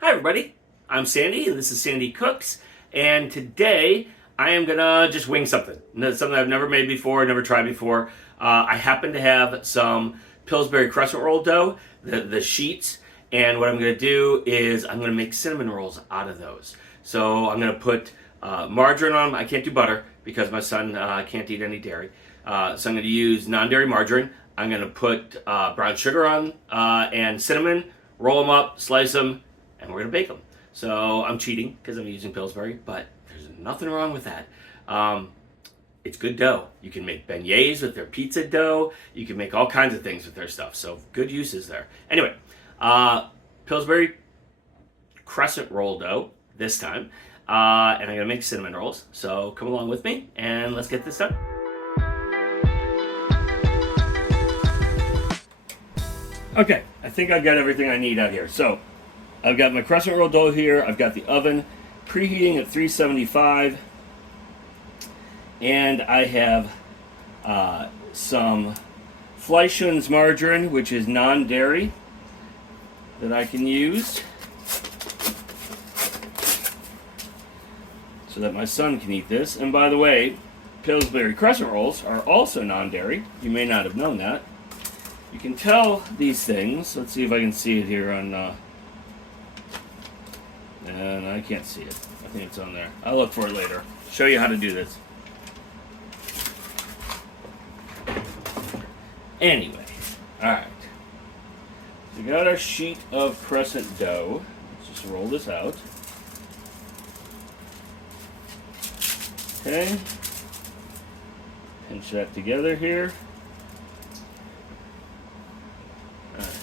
Hi everybody, I'm Sandy and this is Sandi Cooks, and today I am gonna just wing something. Something I've never made before, never tried before. I happen to have some Pillsbury Crescent Roll dough, the sheets, and what I'm gonna do is I'm gonna make cinnamon rolls out of those. So I'm gonna put margarine on them. I can't do butter because my son can't eat any dairy. So I'm gonna use non-dairy margarine. I'm gonna put brown sugar on and cinnamon, roll them up, slice them, and we're gonna bake them. So I'm cheating because I'm using Pillsbury, but there's nothing wrong with that. It's good dough. You can make beignets with their pizza dough. You can make all kinds of things with their stuff. So good uses there. Anyway, Pillsbury Crescent Roll dough this time, and I'm gonna make cinnamon rolls. So come along with me and let's get this done. Okay, I think I've got everything I need out here. So I've got my crescent roll dough here. I've got the oven preheating at 375. And I have some Fleischmann's margarine, which is non-dairy, that I can use so that my son can eat this. And by the way, Pillsbury Crescent Rolls are also non-dairy. You may not have known that. You can tell these things. Let's see if I can see it here on... and I can't see it. I think it's on there. I'll look for it later. Show you how to do this. Anyway, alright. We got our sheet of crescent dough. Let's just roll this out. Okay. Pinch that together here. Alright.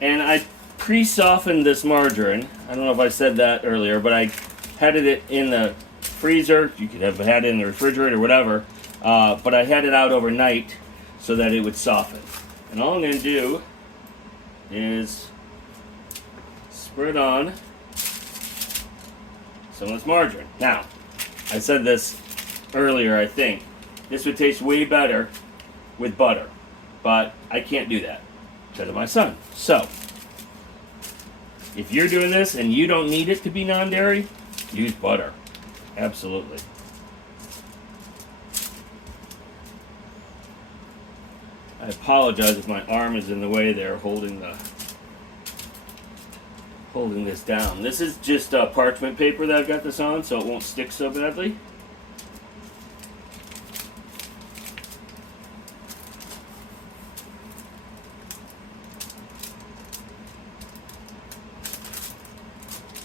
And I pre-softened this margarine. I don't know if I said that earlier, but I had it in the freezer. You could have had it in the refrigerator or whatever. But I had it out overnight so that it would soften. And all I'm going to do is spread on some of this margarine. Now, I said this earlier, I think. This would taste way better with butter. But I can't do that because of my son. So, if you're doing this and you don't need it to be non-dairy, use butter. Absolutely. I apologize if my arm is in the way there holding this down. This is just parchment paper that I've got this on, so it won't stick so badly.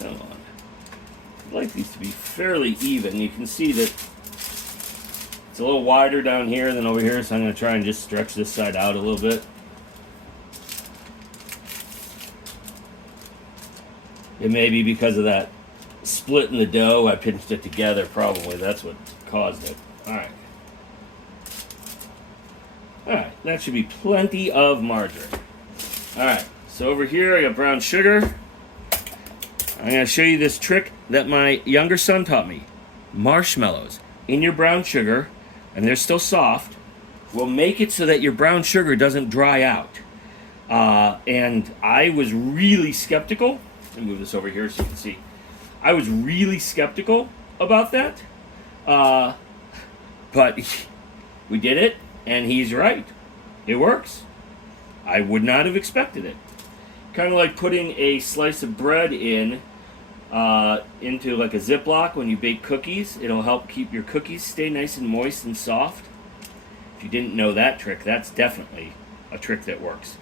Come on. I'd like these to be fairly even. You can see that it's a little wider down here than over here, so I'm going to try and just stretch this side out a little bit. It may be because of that split in the dough. I pinched it together, probably. That's what caused it. Alright. Alright, that should be plenty of margarine. Alright, so over here I got brown sugar. I'm going to show you this trick that my younger son taught me. Marshmallows in your brown sugar, and they're still soft, will make it so that your brown sugar doesn't dry out. And I was really skeptical. Let me move this over here so you can see. I was really skeptical about that. But we did it, and he's right. It works. I would not have expected it. Kind of like putting a slice of bread into like a Ziploc when you bake cookies. It'll help keep your cookies stay nice and moist and soft. If you didn't know that trick, that's definitely a trick that works.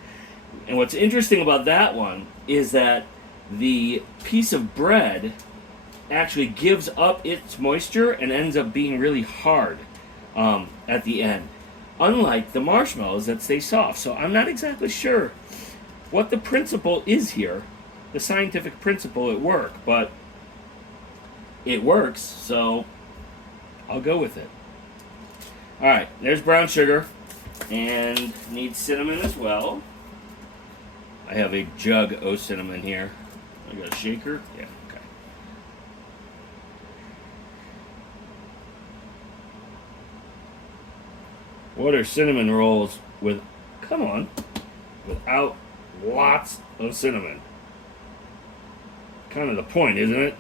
And what's interesting about that one is that the piece of bread actually gives up its moisture and ends up being really hard at the end. Unlike the marshmallows that stay soft. So I'm not exactly sure what the principle is here. The scientific principle at work, but it works, so I'll go with it. Alright, there's brown sugar, and need cinnamon as well. I have a jug of cinnamon here. I got a shaker? Yeah, okay. What are cinnamon rolls with, come on, without lots of cinnamon? kind of the point, isn't it?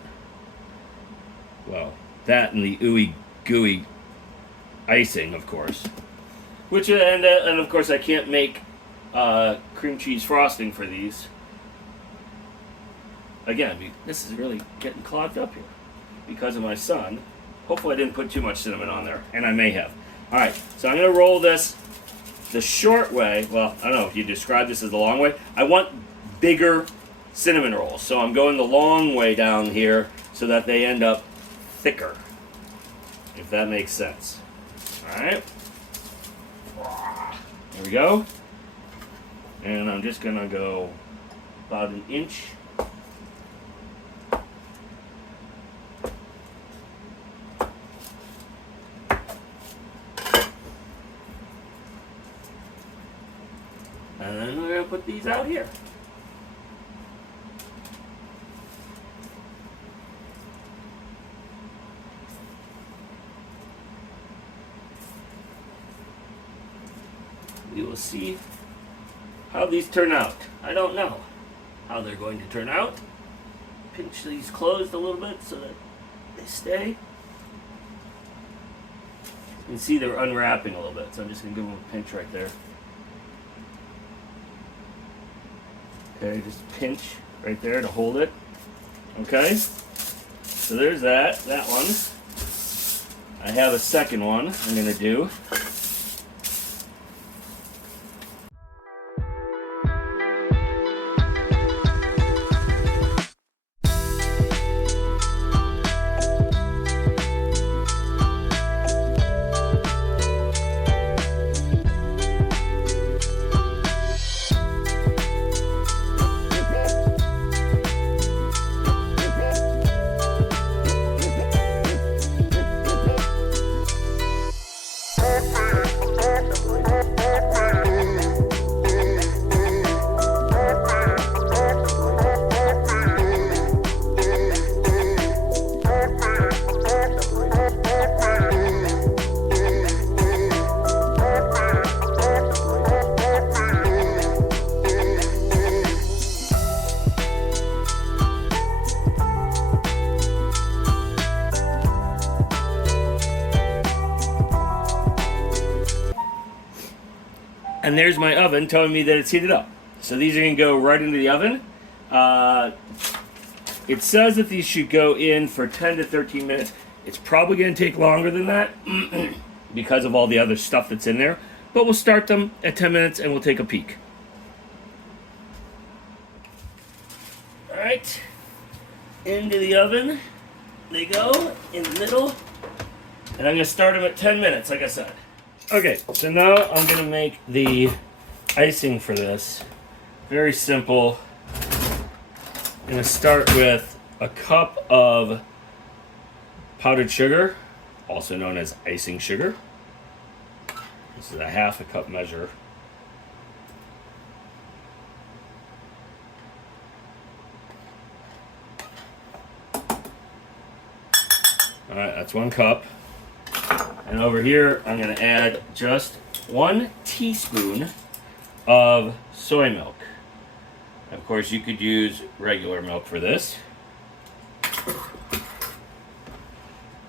Well, that and the ooey gooey icing, of course. Which and of course I can't make cream cheese frosting for these. Again, this is really getting clogged up here because of my son. Hopefully I didn't put too much cinnamon on there, and I may have. All right, so I'm going to roll this the short way. Well, I don't know if you describe this as the long way. I want bigger cinnamon rolls, so I'm going the long way down here so that they end up thicker, if that makes sense. All right, there we go. And I'm just going to go about an inch. And then we're going to put these out here. We will see how these turn out. I don't know how they're going to turn out. Pinch these closed a little bit so that they stay. You can see they're unwrapping a little bit, so I'm just going to give them a pinch right there. Okay, just pinch right there to hold it. Okay, so there's that one. I have a second one I'm going to do. And there's my oven telling me that it's heated up. So these are going to go right into the oven. It says that these should go in for 10 to 13 minutes. It's probably going to take longer than that because of all the other stuff that's in there. But we'll start them at 10 minutes and we'll take a peek. Alright, into the oven they go, in the middle. And I'm going to start them at 10 minutes, like I said. Okay, so now I'm going to make the icing for this. Very simple. I'm going to start with a cup of powdered sugar, also known as icing sugar. This is a half a cup measure. Alright, that's 1 cup. And over here, I'm going to add just 1 teaspoon of soy milk. Of course, you could use regular milk for this.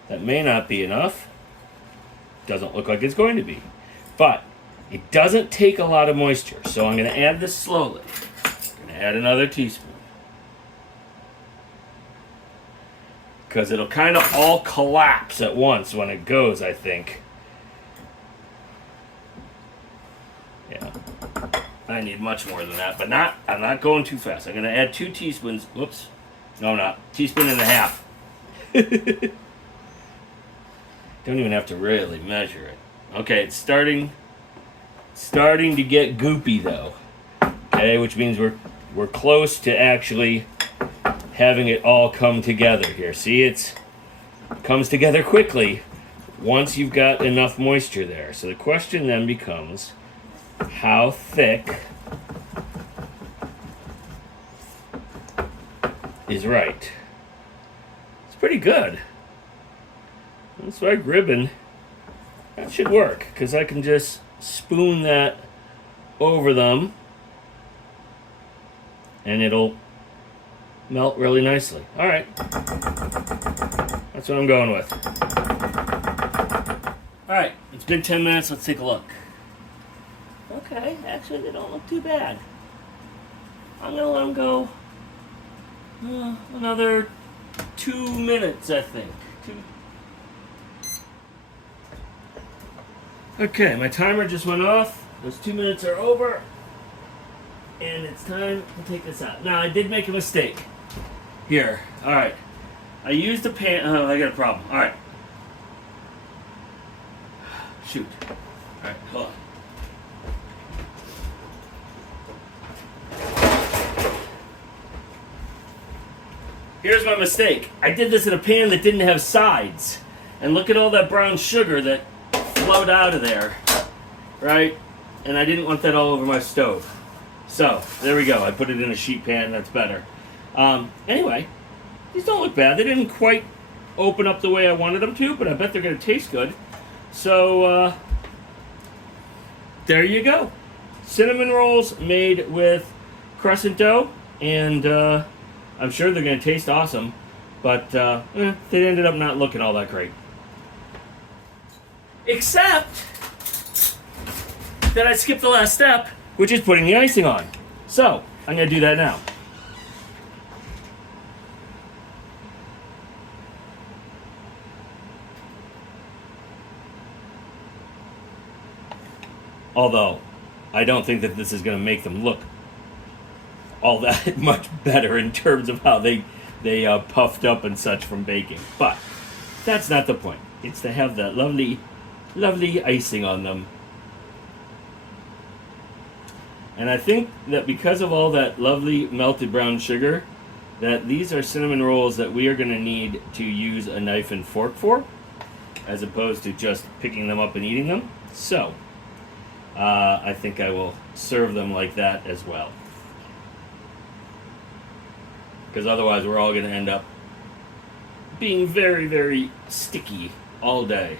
That may not be enough. Doesn't look like it's going to be. But it doesn't take a lot of moisture, so I'm going to add this slowly. I'm going to add another teaspoon. Because it'll kind of all collapse at once when it goes, I think. Yeah. I need much more than that, but I'm not going too fast. I'm going to add 2 teaspoons. Whoops. No, I'm not. 1.5 teaspoons. Don't even have to really measure it. Okay, it's starting to get goopy, though. Okay, which means we're close to actually having it all come together here. See, it comes together quickly once you've got enough moisture there. So the question then becomes, how thick is right? It's pretty good. That's like ribbon. That should work, because I can just spoon that over them and it'll melt really nicely. All right. That's what I'm going with. All right, it's been 10 minutes. Let's take a look. Okay, actually they don't look too bad. I'm gonna let them go another 2 minutes, I think. Okay, my timer just went off. Those 2 minutes are over. And it's time to take this out. Now, I did make a mistake. Here, all right. I used a pan. Oh, I got a problem. All right. Shoot. All right, hold on. Here's my mistake. I did this in a pan that didn't have sides. And look at all that brown sugar that flowed out of there, right? And I didn't want that all over my stove. So, there we go. I put it in a sheet pan. That's better. Anyway, these don't look bad. They didn't quite open up the way I wanted them to, but I bet they're going to taste good. So, there you go. Cinnamon rolls made with crescent dough, and I'm sure they're going to taste awesome, but they ended up not looking all that great. Except that I skipped the last step, which is putting the icing on. So, I'm going to do that now. Although, I don't think that this is going to make them look all that much better in terms of how they puffed up and such from baking. But that's not the point. It's to have that lovely, lovely icing on them. And I think that because of all that lovely melted brown sugar, that these are cinnamon rolls that we are going to need to use a knife and fork for, as opposed to just picking them up and eating them. So, I think I will serve them like that as well. Because otherwise we're all going to end up being very, very sticky all day.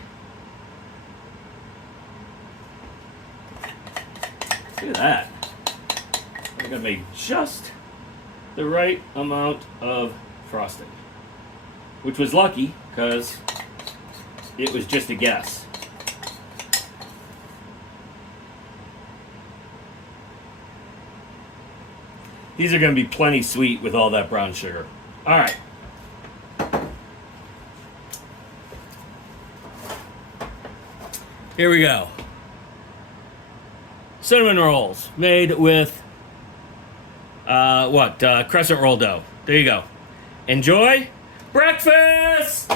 Look at that. I think I made just the right amount of frosting. Which was lucky, because it was just a guess. These are going to be plenty sweet with all that brown sugar. All right. Here we go. Cinnamon rolls made with crescent roll dough. There you go. Enjoy breakfast!